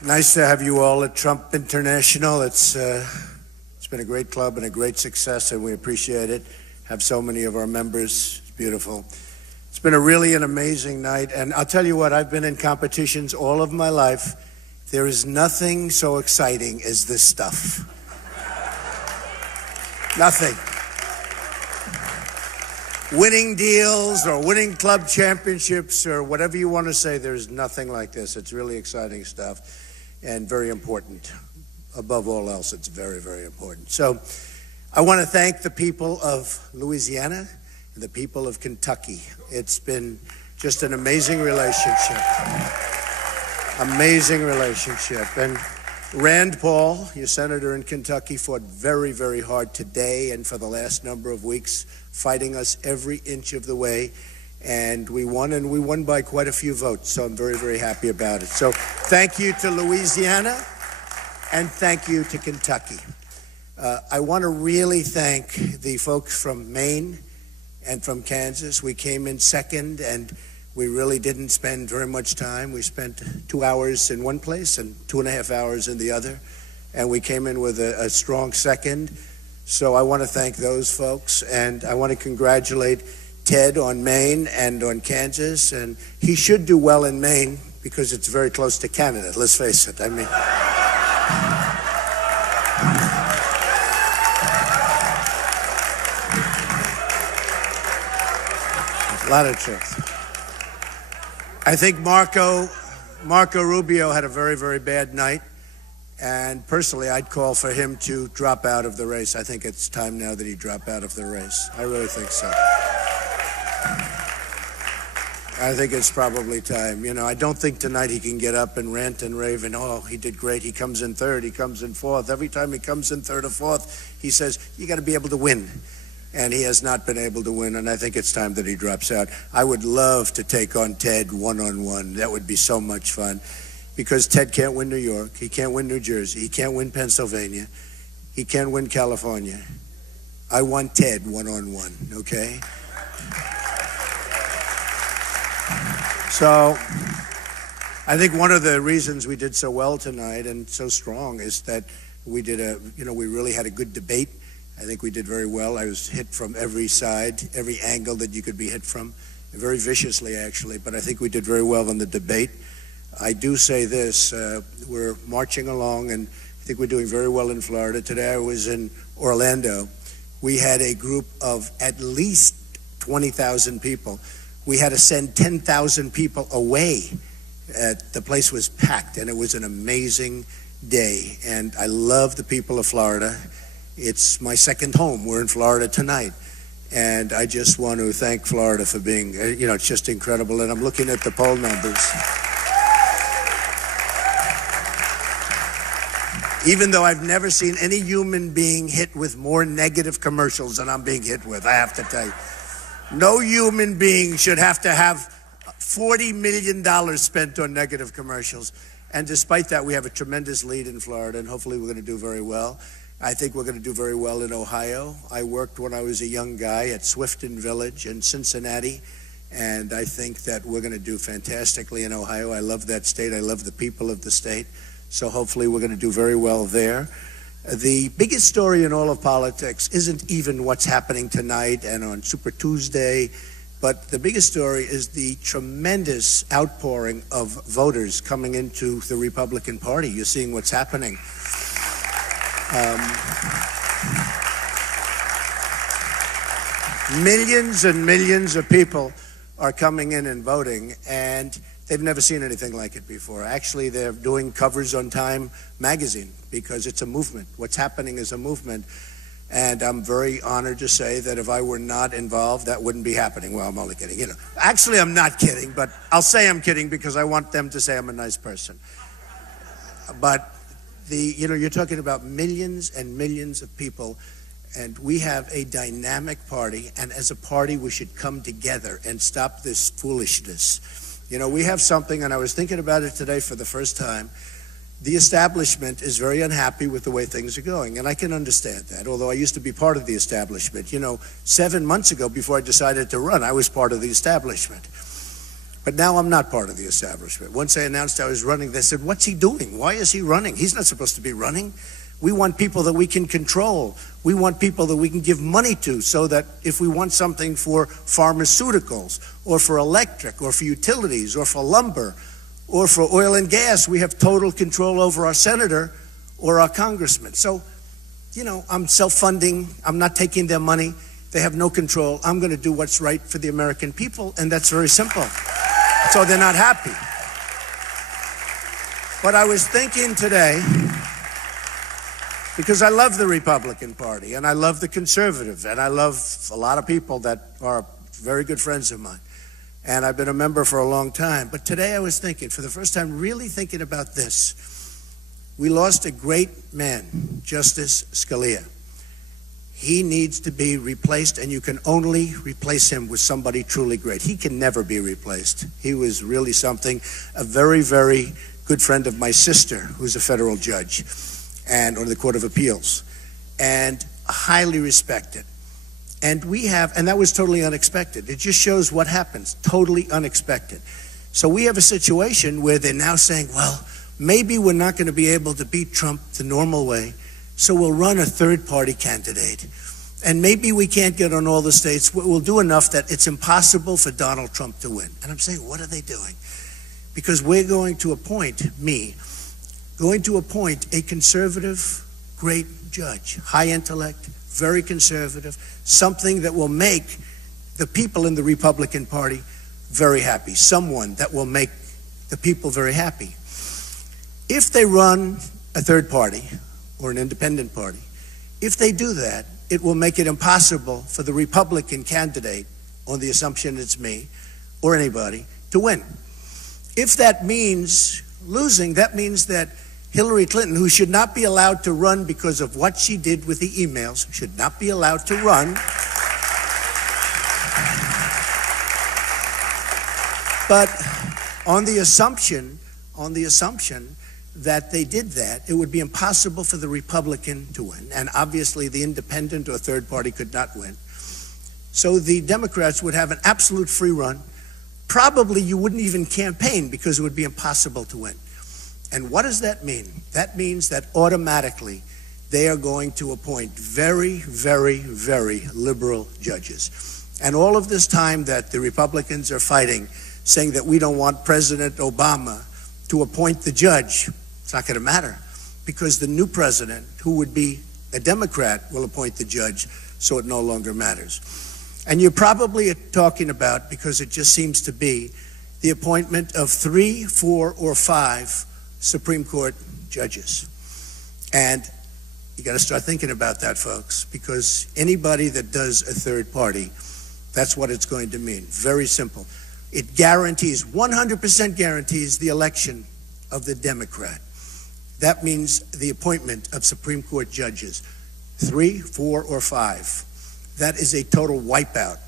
Nice to have you all at Trump International. It's been a great club and a great success, and we appreciate it. Have so many of our members. It's beautiful. It's been an amazing night, and I'll tell you what, I've been in competitions all of my life. There is nothing so exciting as this stuff. Nothing. Winning deals or winning club championships or whatever you want to say, there's nothing like this. It's really exciting stuff and very important. Above all else, it's very, very important. So I want to thank the people of Louisiana and the people of Kentucky. It's been just an amazing relationship. Amazing relationship. And Rand Paul, your senator in Kentucky, fought very, very hard today and for the last number of weeks, fighting us every inch of the way. And we won by quite a few votes. So I'm very, very happy about it. So thank you to Louisiana and thank you to Kentucky. I want to really thank the folks from Maine and from Kansas. We came in second and we really didn't spend very much time. We spent 2 hours in one place and 2.5 hours in the other. And we came in with a strong second. So I want to thank those folks. And I want to congratulate Ted on Maine and on Kansas. And he should do well in Maine because it's very close to Canada. Let's face it. I mean, a lot of truth. I think Marco Rubio had a very, very bad night. And personally, I'd call for him to drop out of the race. I think it's time now that he drop out of the race. I really think so. I think it's probably time. You know, I don't think tonight he can get up and rant and rave and, oh, he did great. He comes in third. He comes in fourth. Every time he comes in third or fourth, he says, you got to be able to win. And he has not been able to win, and I think it's time that he drops out. I would love to take on Ted one-on-one. That would be so much fun because Ted can't win New York. He can't win New Jersey. He can't win Pennsylvania. He can't win California. I want Ted one-on-one, okay? So I think one of the reasons we did so well tonight and so strong is that we really had a good debate. I think we did very well. I was hit from every side, every angle that you could be hit from, very viciously actually, but I think we did very well in the debate. I do say this, we're marching along and I think we're doing very well in Florida. Today I was in Orlando. We had a group of at least 20,000 people. We had to send 10,000 people away. The place was packed and it was an amazing day. And I love the people of Florida. It's my second home. We're in Florida tonight. And I just want to thank Florida for being, it's just incredible. And I'm looking at the poll numbers. Even though I've never seen any human being hit with more negative commercials than I'm being hit with, I have to tell you. No human being should have to have $40 million spent on negative commercials. And despite that, we have a tremendous lead in Florida, and hopefully we're going to do very well. I think we're going to do very well in Ohio. I worked when I was a young guy at Swifton Village in Cincinnati, and I think that we're going to do fantastically in Ohio. I love that state. I love the people of the state. So hopefully we're going to do very well there. The biggest story in all of politics isn't even what's happening tonight and on Super Tuesday, but the biggest story is the tremendous outpouring of voters coming into the Republican Party. You're seeing what's happening. Millions and millions of people are coming in and voting, and they've never seen anything like it before. Actually, they're doing covers on Time magazine because it's a movement. What's happening is a movement, and I'm very honored to say that if I were not involved, that wouldn't be happening. Well, I'm only kidding. Actually, I'm not kidding, but I'll say I'm kidding because I want them to say I'm a nice person. But you're talking about millions and millions of people, and we have a dynamic party, and as a party, we should come together and stop this foolishness. We have something, and I was thinking about it today for the first time. The establishment is very unhappy with the way things are going, and I can understand that, although I used to be part of the establishment. 7 months ago, before I decided to run, I was part of the establishment. But now I'm not part of the establishment. Once I announced I was running, they said, what's he doing? Why is he running? He's not supposed to be running. We want people that we can control. We want people that we can give money to, so that if we want something for pharmaceuticals or for electric or for utilities or for lumber or for oil and gas, we have total control over our senator or our congressman. So, you know, I'm self-funding. I'm not taking their money. They have no control. I'm going to do what's right for the American people, and that's very simple. So they're not happy. But I was thinking today, because I love the Republican Party, and I love the conservatives, and I love a lot of people that are very good friends of mine. And I've been a member for a long time. But today I was thinking, for the first time, really thinking about this. We lost a great man, Justice Scalia. He needs to be replaced, and you can only replace him with somebody truly great. He can never be replaced. He was really something. A very, very good friend of my sister, who's a federal judge and on the Court of Appeals, and highly respected. And that was totally unexpected. It just shows what happens, totally unexpected. So we have a situation where they're now saying, well, maybe we're not going to be able to beat Trump the normal way, so we'll run a third-party candidate. And maybe we can't get on all the states. We'll do enough that it's impossible for Donald Trump to win. And I'm saying, what are they doing? Because we're going to appoint a conservative, great judge, high intellect, very conservative, something that will make the people in the Republican Party very happy, someone that will make the people very happy. If they run a third party or an independent party, if they do that, it will make it impossible for the Republican candidate, on the assumption it's me or anybody, to win. If that means losing, that means that Hillary Clinton, who should not be allowed to run because of what she did with the emails, should not be allowed to run. But on the assumption that they did that, it would be impossible for the Republican to win. And obviously the independent or third party could not win. So the Democrats would have an absolute free run. Probably you wouldn't even campaign because it would be impossible to win. And what does that mean? That means that automatically they are going to appoint very, very, very liberal judges. And all of this time that the Republicans are fighting, saying that we don't want President Obama to appoint the judge, it's not going to matter, because the new president, who would be a Democrat, will appoint the judge, so it no longer matters. And you're probably talking about, because it just seems to be, the appointment of 3, 4, or 5 Supreme Court judges. And you got to start thinking about that, folks, because anybody that does a third party, that's what it's going to mean. Very simple. It guarantees, 100% guarantees the election of the Democrat. That means the appointment of Supreme Court judges, 3, 4, or 5. That is a total wipeout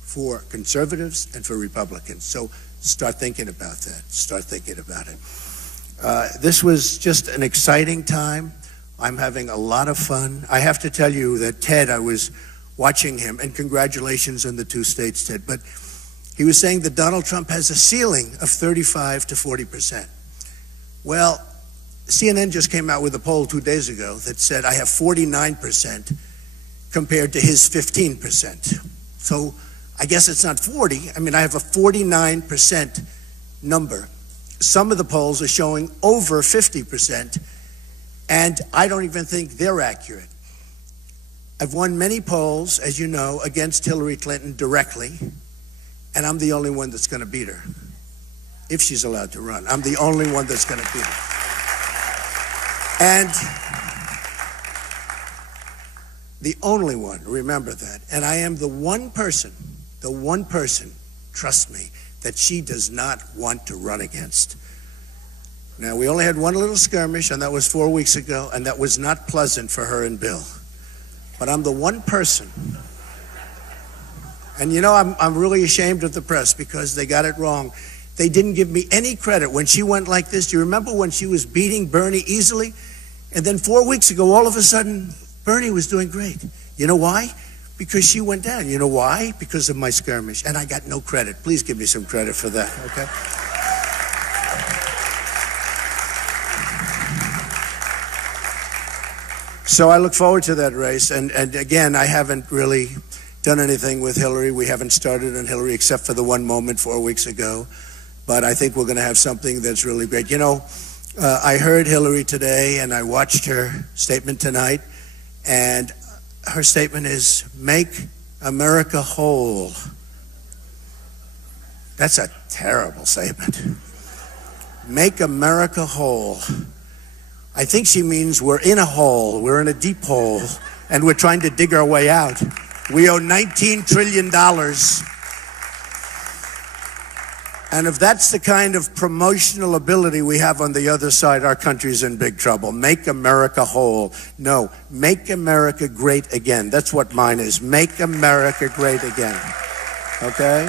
for conservatives and for Republicans. So start thinking about that. Start thinking about it. This was just an exciting time. I'm having a lot of fun. I have to tell you that Ted, I was watching him, and congratulations on the 2 states, Ted, but he was saying that Donald Trump has a ceiling of 35 to 40%. Well, CNN just came out with a poll 2 days ago that said I have 49% compared to his 15%. So I guess it's not 40. I mean, I have a 49% number. Some of the polls are showing over 50%, and I don't even think they're accurate. I've won many polls, as you know, against Hillary Clinton directly, and I'm the only one that's going to beat her, if she's allowed to run. I'm the only one that's going to beat her. And the only one, remember that. And I am the one person, trust me, that she does not want to run against. Now, we only had one little skirmish, and that was 4 weeks ago, and that was not pleasant for her and Bill. But I'm the one person. And you know, I'm really ashamed of the press because they got it wrong. They didn't give me any credit when she went like this. Do you remember when she was beating Bernie easily? And then 4 weeks ago, all of a sudden, Bernie was doing great. You know why? because she went down. You know why? Because of my skirmish. And I got no credit. Please give me some credit for that, okay? So I look forward to that race. And again, I haven't really done anything with Hillary. We haven't started on Hillary except for the one moment 4 weeks ago. But I think we're going to have something that's really great. You know, I heard Hillary today, and I watched her statement tonight. And her statement is, make America whole. That's a terrible statement. Make America whole. I think she means we're in a hole, we're in a deep hole, and we're trying to dig our way out. We owe $19 trillion. And if that's the kind of promotional ability we have on the other side, our country's in big trouble. Make America whole. No, make America great again. That's what mine is. Make America great again. Okay?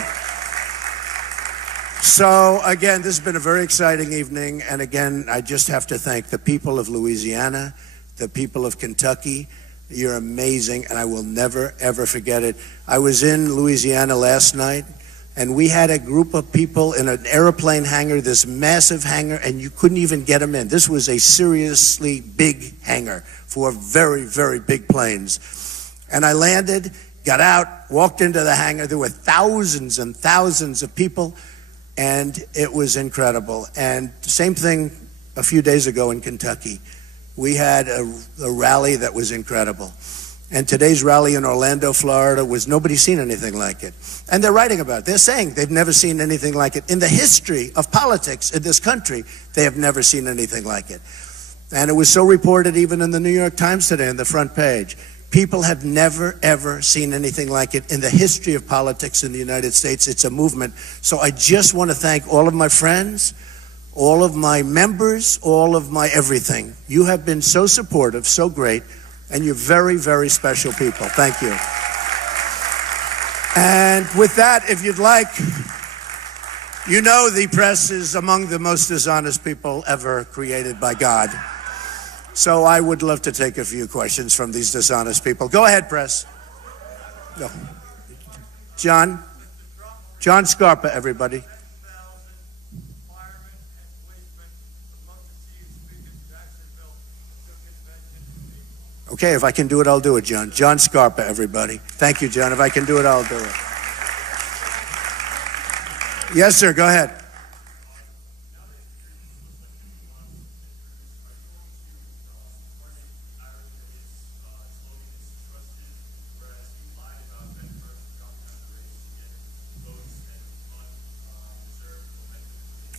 So, again, this has been a very exciting evening. And again, I just have to thank the people of Louisiana, the people of Kentucky. You're amazing, and I will never, ever forget it. I was in Louisiana last night, and we had a group of people in an airplane hangar, this massive hangar, and you couldn't even get them in. This was a seriously big hangar for very, very big planes. And I landed, got out, walked into the hangar. There were thousands and thousands of people. And it was incredible. And the same thing a few days ago in Kentucky. We had a rally that was incredible. And today's rally in Orlando, Florida, was nobody's seen anything like it. And they're writing about it. They're saying they've never seen anything like it. In the history of politics in this country, they have never seen anything like it. And it was so reported even in the New York Times today on the front page. People have never, ever seen anything like it in the history of politics in the United States. It's a movement. So I just want to thank all of my friends, all of my members, all of my everything. You have been so supportive, so great, and you're very, very special people. Thank you. And with that, if you'd like, you know the press is among the most dishonest people ever created by God. So I would love to take a few questions from these dishonest people. Go ahead, press. Go. John Scarpa, everybody. Okay, if I can do it, I'll do it, John. John Scarpa, everybody. Thank you, John. If I can do it, I'll do it. Yes, sir, go ahead.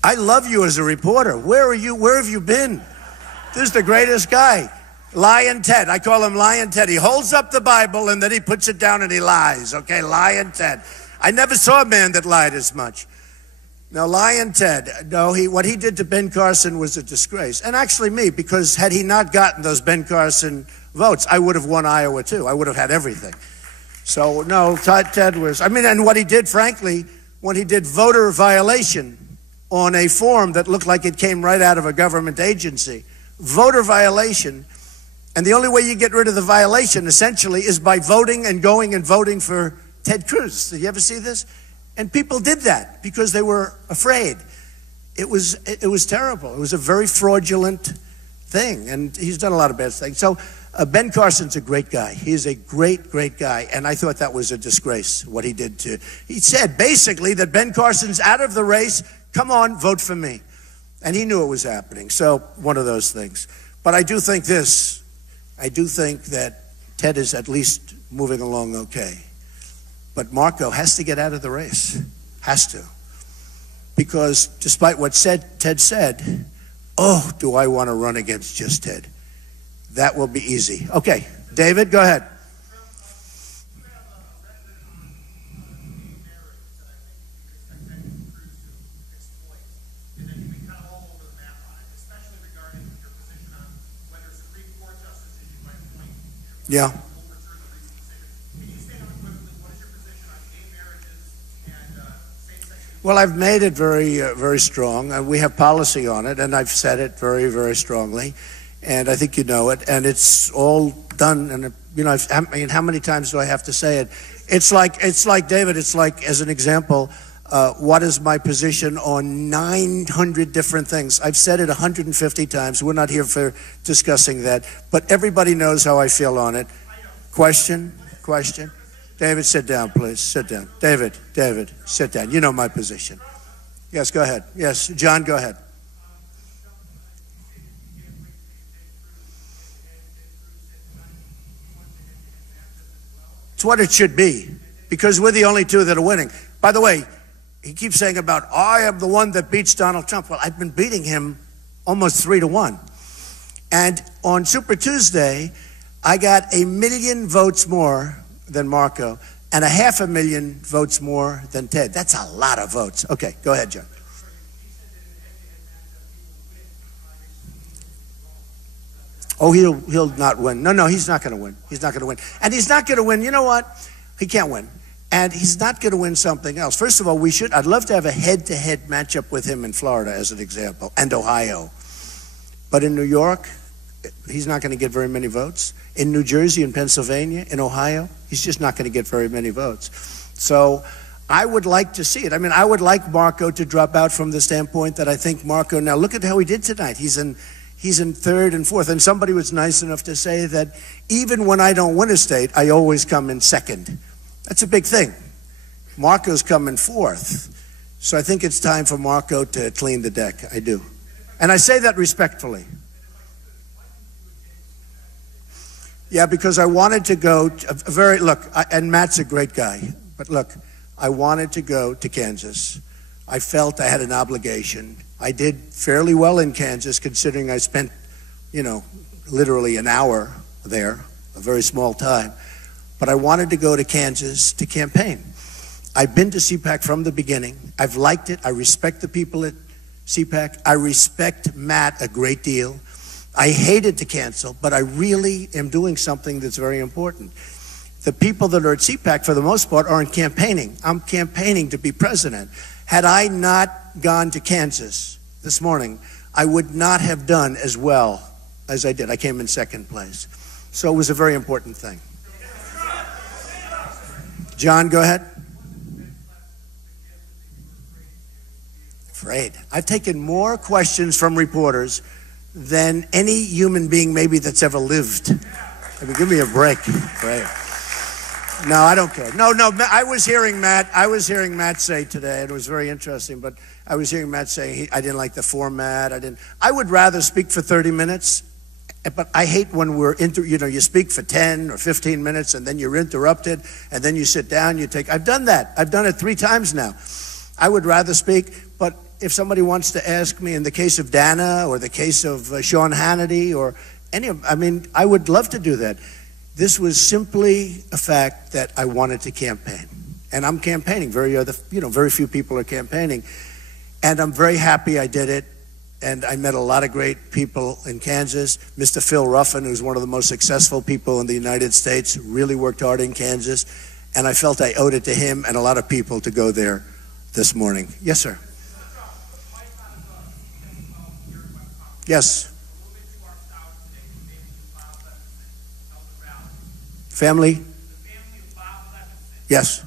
I love you as a reporter. Where are you? Where have you been? This is the greatest guy. Lion Ted. I call him Lion Ted. He holds up the Bible and then he puts it down and he lies. Okay, Lion Ted. I never saw a man that lied as much. Now, Lion Ted, no, what he did to Ben Carson was a disgrace. And actually me, because had he not gotten those Ben Carson votes, I would have won Iowa too. I would have had everything. So, no, Ted was, and what he did, frankly, when he did voter violation on a form that looked like it came right out of a government agency, voter violation, and the only way you get rid of the violation, essentially, is by voting and going and voting for Ted Cruz. Did you ever see this? And people did that because they were afraid. It was terrible. It was a very fraudulent thing, and he's done a lot of bad things. So Ben Carson's a great guy. He's a great, great guy, and I thought that was a disgrace, what he did to... He said, basically, that Ben Carson's out of the race. Come on, vote for me. And he knew it was happening. So one of those things. But I do think this. I do think that Ted is at least moving along okay. But Marco has to get out of the race. Has to. Because despite what Ted said, oh, do I want to run against just Ted. That will be easy. Okay, David, go ahead. Yeah. Well, I've made it very, very strong. We have policy on it, and I've said it very, very strongly. And I think you know it. And it's all done in a You know, I mean, how many times do I have to say it? It's like David, it's like, as an example, what is my position on 900 different things? I've said it 150 times. We're not here for discussing that, but everybody knows how I feel on it. Question? David, sit down, please. Sit down. David, sit down. You know my position. Yes, go ahead. Yes, John, go ahead. It's what it should be, because we're the only two that are winning. By the way, he keeps saying about, I am the one that beats Donald Trump. Well, I've been beating him almost 3-1. And on Super Tuesday, I got 1 million votes more than Marco and 500,000 votes more than Ted. That's a lot of votes. Okay, go ahead, John. Oh, he'll not win. No, he's not going to win. He's not going to win. And he's not going to win. You know what? He can't win. And he's not going to win something else. First of all, I'd love to have a head-to-head matchup with him in Florida, as an example, and Ohio. But in New York, he's not going to get very many votes. In New Jersey, in Pennsylvania, in Ohio, he's just not going to get very many votes. So I would like to see it. I mean, I would like Marco to drop out from the standpoint that I think Marco, now look at how he did tonight. He's in third and fourth. And somebody was nice enough to say that even when I don't win a state, I always come in second. That's a big thing. Marco's come in fourth. So I think it's time for Marco to clean the deck. I do. And I say that respectfully. Yeah, because I wanted to go, and Matt's a great guy, but look, I wanted to go to Kansas. I felt I had an obligation. I did fairly well in Kansas, considering I spent, literally an hour there, a very small time. But I wanted to go to Kansas to campaign. I've been to CPAC from the beginning. I've liked it. I respect the people at CPAC. I respect Matt a great deal. I hated to cancel, but I really am doing something that's very important. The people that are at CPAC, for the most part, aren't campaigning. I'm campaigning to be president. Had I not gone to Kansas this morning, I would not have done as well as I did. I came in second place. So it was a very important thing. John, go ahead. Afraid. I've taken more questions from reporters than any human being maybe that's ever lived. I mean, give me a break. Right. No, I don't care. No, I was hearing Matt say today, and it was very interesting, but I was hearing Matt say I didn't like the format. I would rather speak for 30 minutes, but I hate when you speak for 10 or 15 minutes and then you're interrupted and then you sit down, I've done that. I've done it 3 times now. I would rather speak, but if somebody wants to ask me in the case of Dana or the case of Sean Hannity or I would love to do that. This was simply a fact that I wanted to campaign. And I'm campaigning. Very few people are campaigning. And I'm very happy I did it. And I met a lot of great people in Kansas. Mr. Phil Ruffin, who's one of the most successful people in the United States, really worked hard in Kansas. And I felt I owed it to him and a lot of people to go there this morning. Yes, sir. Yes. Family? Yes.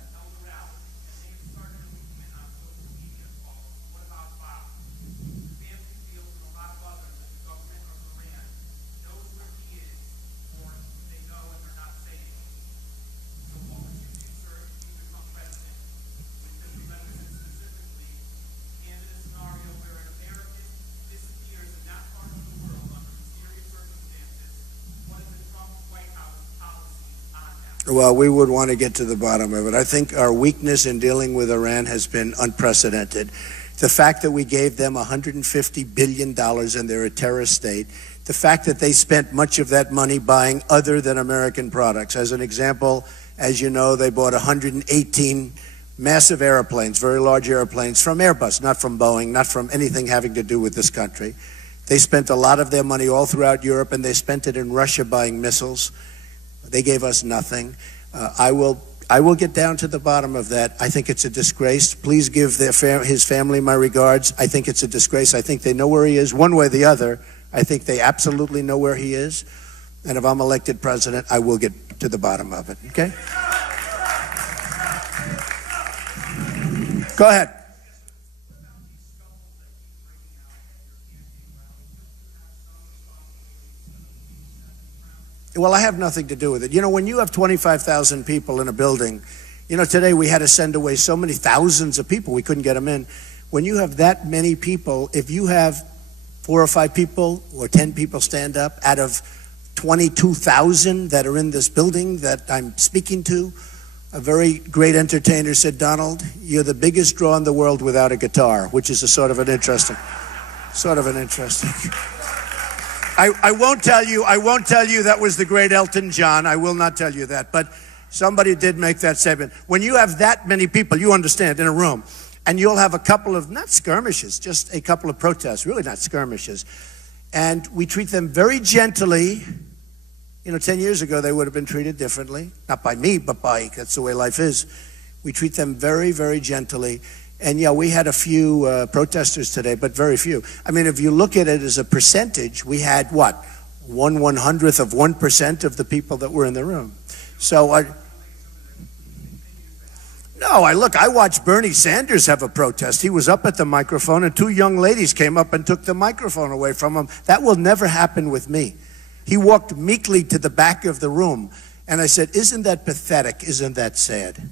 Well, we would want to get to the bottom of it. I think our weakness in dealing with Iran has been unprecedented. The fact that we gave them $150 billion and they're a terrorist state, the fact that they spent much of that money buying other than American products. As an example, as you know, they bought 118 massive airplanes, very large airplanes from Airbus, not from Boeing, not from anything having to do with this country. They spent a lot of their money all throughout Europe, and they spent it in Russia buying missiles. They gave us nothing. I will get down to the bottom of that. I think it's a disgrace. Please give his family my regards. I think it's a disgrace. I think they know where he is, one way or the other. I think they absolutely know where he is. And if I'm elected president, I will get to the bottom of it, okay? Go ahead. Well, I have nothing to do with it. You know, when you have 25,000 people in a building, you know, today we had to send away so many thousands of people, we couldn't get them in. When you have that many people, if you have 4 or 5 people or 10 people stand up out of 22,000 that are in this building that I'm speaking to, a very great entertainer said, Donald, you're the biggest draw in the world without a guitar, which is a sort of an interesting. I won't tell you that was the great Elton John. I will not tell you that, but somebody did make that statement. When you have that many people, you understand, in a room, and you'll have a couple of, not skirmishes, just a couple of protests, really not skirmishes, and we treat them very gently. You know, 10 years ago, they would have been treated differently. Not by me, but that's the way life is. We treat them very, very gently. And yeah, we had a few protesters today, but very few. I mean, if you look at it as a percentage, we had what? 1/100th of 1% of the people that were in the room. So I watched Bernie Sanders have a protest. He was up at the microphone and 2 young ladies came up and took the microphone away from him. That will never happen with me. He walked meekly to the back of the room, and I said, isn't that pathetic? Isn't that sad?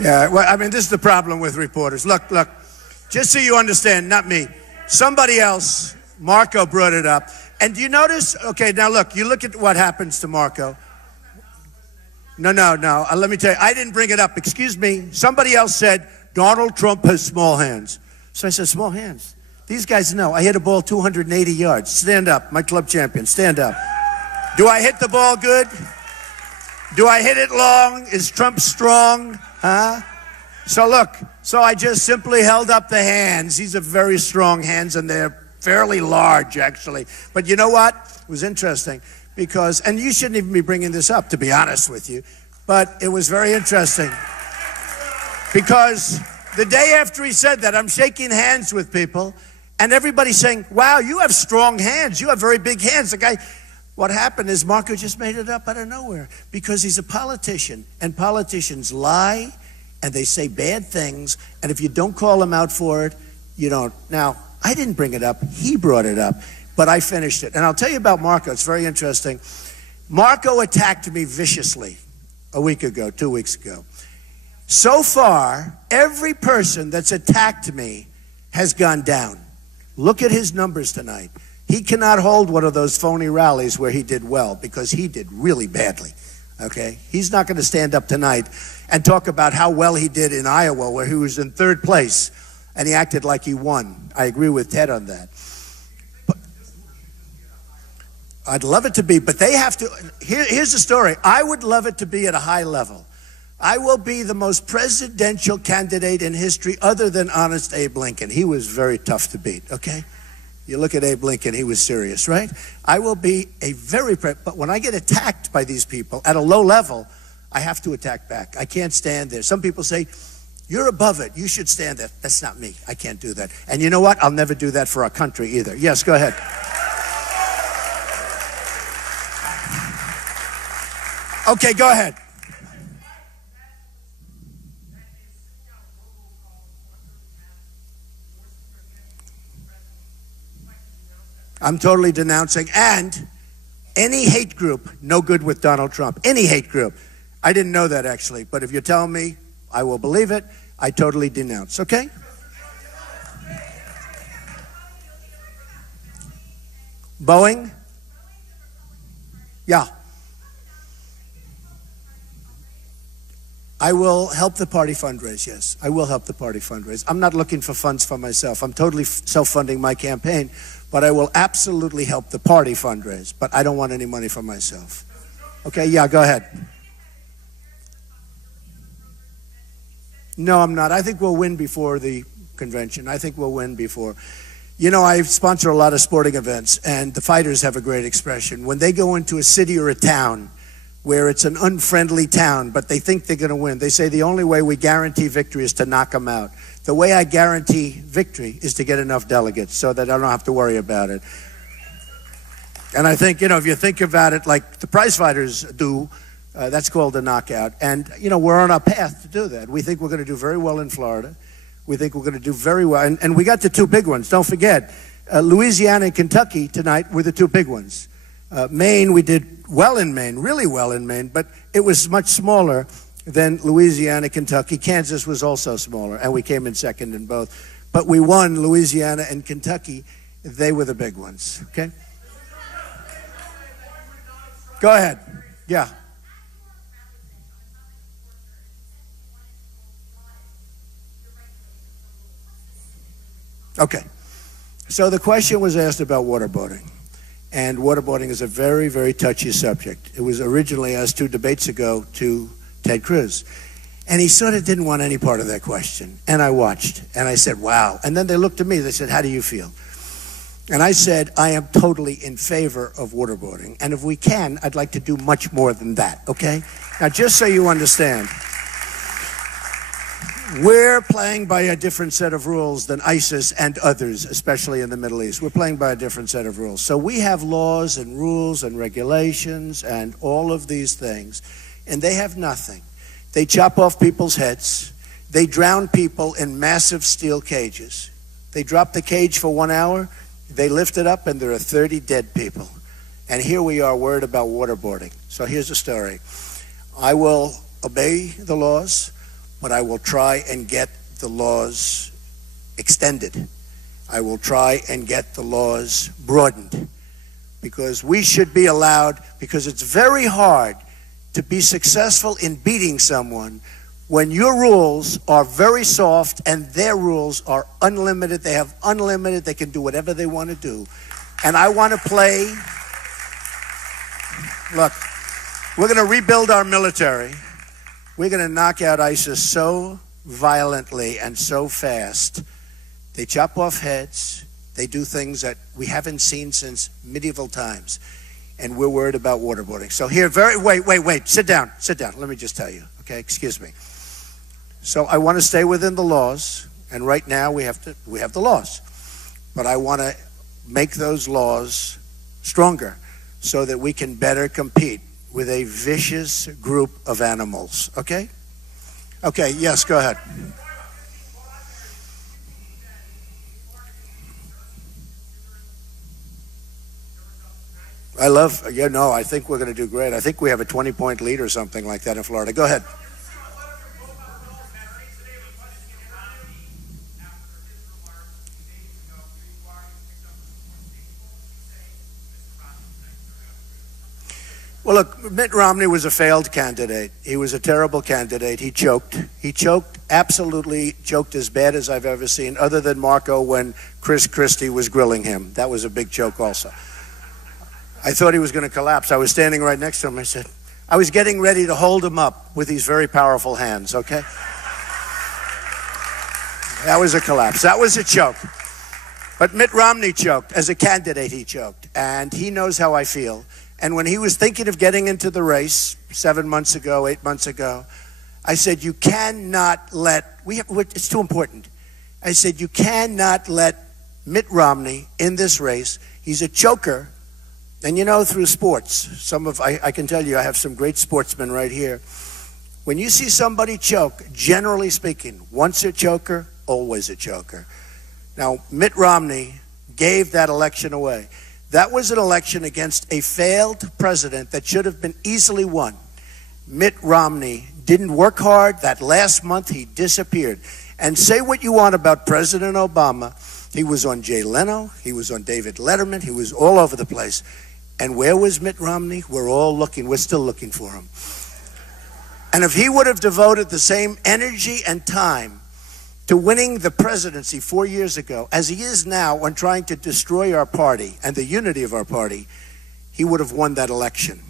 Yeah, well, I mean, this is the problem with reporters. Look, just so you understand, not me. Somebody else, Marco brought it up. And do you notice? Okay, now look, you look at what happens to Marco. No. Let me tell you, I didn't bring it up. Excuse me. Somebody else said, Donald Trump has small hands. So I said, small hands? These guys know. I hit a ball 280 yards. Stand up. My club champion. Stand up. Do I hit the ball good? Do I hit it long? Is Trump strong? Huh? So I just simply held up the hands. These are very strong hands, and they're fairly large, actually. But you know what? It was interesting because, and you shouldn't even be bringing this up, to be honest with you, but it was very interesting because the day after he said that, I'm shaking hands with people, and everybody's saying, wow, you have strong hands. You have very big hands. The guy, what happened is Marco just made it up out of nowhere because he's a politician, and politicians lie, and they say bad things, and if you don't call them out for it, you don't. Now, I didn't bring it up. He brought it up, but I finished it. And I'll tell you about Marco. It's very interesting. Marco attacked me viciously a week ago, 2 weeks ago. So far, every person that's attacked me has gone down. Look at his numbers tonight. He cannot hold one of those phony rallies where he did well because he did really badly. Okay? He's not going to stand up tonight and talk about how well he did in Iowa, where he was in 3rd place, and he acted like he won. I agree with Ted on that. But I'd love it to be, but they have to. Here's the story. I would love it to be at a high level. I will be the most presidential candidate in history other than Honest Abe Lincoln. He was very tough to beat, okay? You look at Abe Lincoln, he was serious, right? I will be but when I get attacked by these people at a low level, I have to attack back. I can't stand there. Some people say, you're above it. You should stand there. That's not me. I can't do that. And you know what? I'll never do that for our country either. Yes, go ahead. Okay, go ahead. I'm totally denouncing. And any hate group, no good with Donald Trump. Any hate group. I didn't know that, actually. But if you're telling me, I will believe it. I totally denounce, okay? Boeing? Yeah. I will help the party fundraise, yes. I will help the party fundraise. I'm not looking for funds for myself. I'm totally self-funding my campaign, but I will absolutely help the party fundraise. But I don't want any money for myself. Okay, yeah, go ahead. No, I'm not. I think we'll win before the convention. I think we'll win before. You know, I sponsor a lot of sporting events, and the fighters have a great expression. When they go into a city or a town where it's an unfriendly town, but they think they're going to win, they say the only way we guarantee victory is to knock them out. The way I guarantee victory is to get enough delegates so that I don't have to worry about it. And I think, if you think about it like the prize fighters do, that's called a knockout. And, we're on our path to do that. We think we're going to do very well in Florida. We think we're going to do very well. And we got the two big ones. Don't forget, Louisiana and Kentucky tonight were the two big ones. Maine, we did well in Maine, really well in Maine, but it was much smaller than Louisiana, Kentucky. Kansas was also smaller, and we came in second in both. But we won Louisiana and Kentucky. They were the big ones, okay? Go ahead. Yeah. Okay. So the question was asked about waterboarding. And waterboarding is a very, very touchy subject. It was originally asked 2 debates ago to Ted Cruz. And he sort of didn't want any part of that question. And I watched. And I said, wow. And then they looked at me. They said, how do you feel? And I said, I am totally in favor of waterboarding. And if we can, I'd like to do much more than that, okay? Now, just so you understand, we're playing by a different set of rules than ISIS and others, especially in the Middle East. We're playing by a different set of rules. So we have laws and rules and regulations and all of these things, and they have nothing. They chop off people's heads. They drown people in massive steel cages. They drop the cage for 1 hour. They lift it up, and there are 30 dead people. And here we are worried about waterboarding. So here's the story. I will obey the laws, but I will try and get the laws extended. I will try and get the laws broadened, because we should be allowed, because it's very hard to be successful in beating someone when your rules are very soft and their rules are unlimited. They have unlimited, they can do whatever they want to do. And I want to play. Look, we're going to rebuild our military. We're going to knock out ISIS so violently and so fast. They chop off heads. They do things that we haven't seen since medieval times. And we're worried about waterboarding. So here, wait, sit down. Let me just tell you, okay? Excuse me. So I want to stay within the laws, and right now we have the laws. But I want to make those laws stronger so that we can better compete with a vicious group of animals, okay? Okay, yes, go ahead. I think we're going to do great. I think we have a 20-point lead or something like that in Florida. Go ahead. Well, look, Mitt Romney was a failed candidate. He was a terrible candidate. He choked. Absolutely choked as bad as I've ever seen, other than Marco when Chris Christie was grilling him. That was a big choke also. I thought he was going to collapse. I was standing right next to him. I was getting ready to hold him up with these very powerful hands, okay? That was a collapse. That was a choke. But Mitt Romney choked. As a candidate, he choked. And he knows how I feel. And when he was thinking of getting into the race 7 months ago, 8 months ago, I said, you cannot let, it's too important. I said, you cannot let Mitt Romney in this race. He's a choker. And through sports, I can tell you, I have some great sportsmen right here. When you see somebody choke, generally speaking, once a choker, always a choker. Now, Mitt Romney gave that election away. That was an election against a failed president that should have been easily won. Mitt Romney didn't work hard. That last month, he disappeared. And say what you want about President Obama. He was on Jay Leno. He was on David Letterman. He was all over the place. And where was Mitt Romney? We're all looking. We're still looking for him. And if he would have devoted the same energy and time to winning the presidency 4 years ago, as he is now on trying to destroy our party and the unity of our party, he would have won that election.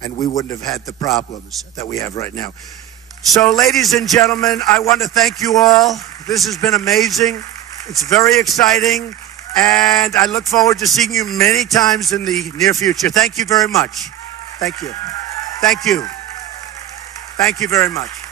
And we wouldn't have had the problems that we have right now. So, ladies and gentlemen, I want to thank you all. This has been amazing. It's very exciting. And I look forward to seeing you many times in the near future. Thank you very much. Thank you. Thank you. Thank you very much.